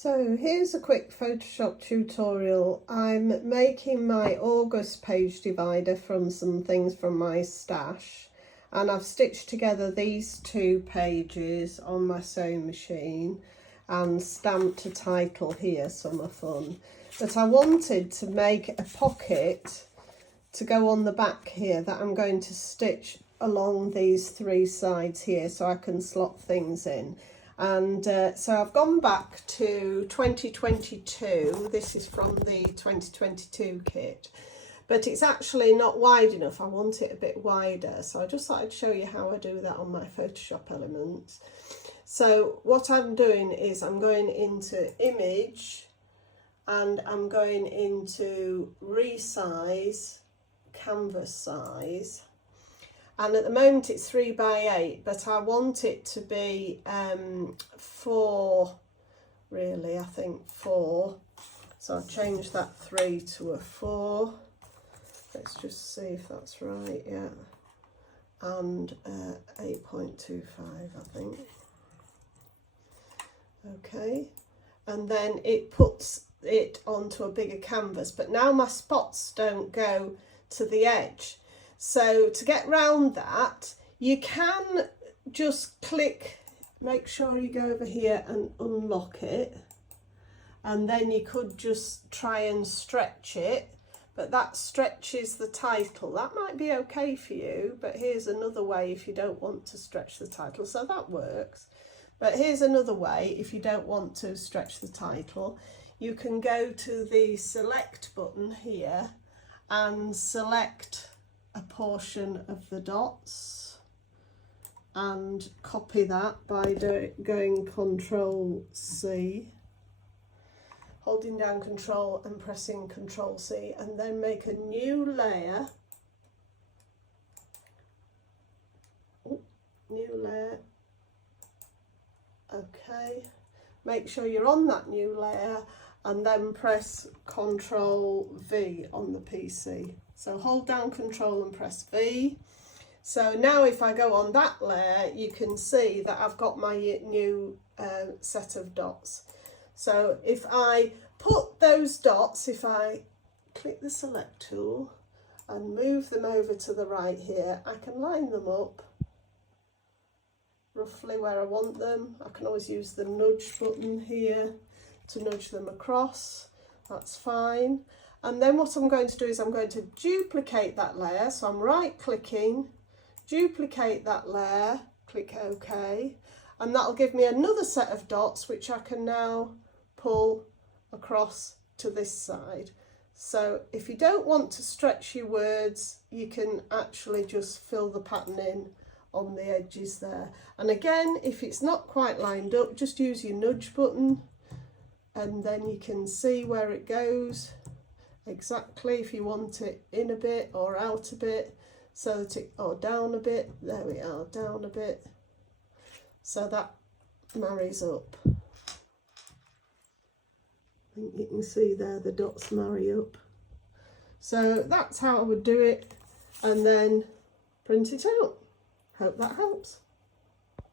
So here's a quick Photoshop tutorial. I'm making my August page divider from some things from my stash, and I've stitched together these two pages on my sewing machine and stamped a title here, Summer Fun. But I wanted to make a pocket to go on the back here that I'm going to stitch along these three sides here so I can slot things in. And so I've gone back to 2022. This is from the 2022 kit, but it's actually not wide enough. I want it a bit wider, so I just thought I'd show you how I do that on my Photoshop Elements. So what I'm doing is I'm going into Image and I'm going into Resize, Canvas Size. And at the moment it's 3 by 8, but I want it to be 4, really, I think 4. So I'll change that 3 to a 4. Let's just see if that's right, yeah. And 8.25, I think. Okay, and then it puts it onto a bigger canvas, but now my spots don't go to the edge. So to get round that, you can just click, make sure you go over here and unlock it, and then you could just try and stretch it, but that stretches the title. That might be okay for you, but here's another way if you don't want to stretch the title, so that works. But here's another way if you don't want to stretch the title. You can go to the select button here and select a portion of the dots and copy that by going Control C, holding down Control and pressing Control C, and then make a new layer. New layer. Okay, make sure you're on that new layer and then press Control V on the PC. So hold down Control and press V. So now if I go on that layer, you can see that I've got my new set of dots. So if I put those dots, if I click the select tool and move them over to the right here, I can line them up roughly where I want them. I can always use the nudge button here to nudge them across. That's fine. And then what I'm going to do is I'm going to duplicate that layer. So I'm right clicking, duplicate that layer, click OK, and that'll give me another set of dots which I can now pull across to this side. So if you don't want to stretch your words, you can actually just fill the pattern in on the edges there. And again, if it's not quite lined up, just use your nudge button and then you can see where it goes exactly, if you want it in a bit or out a bit, so that it, or down a bit, there we are, down a bit, so that marries up. I think you can see there the dots marry up. So that's how I would do it, and then print it out. Hope that helps.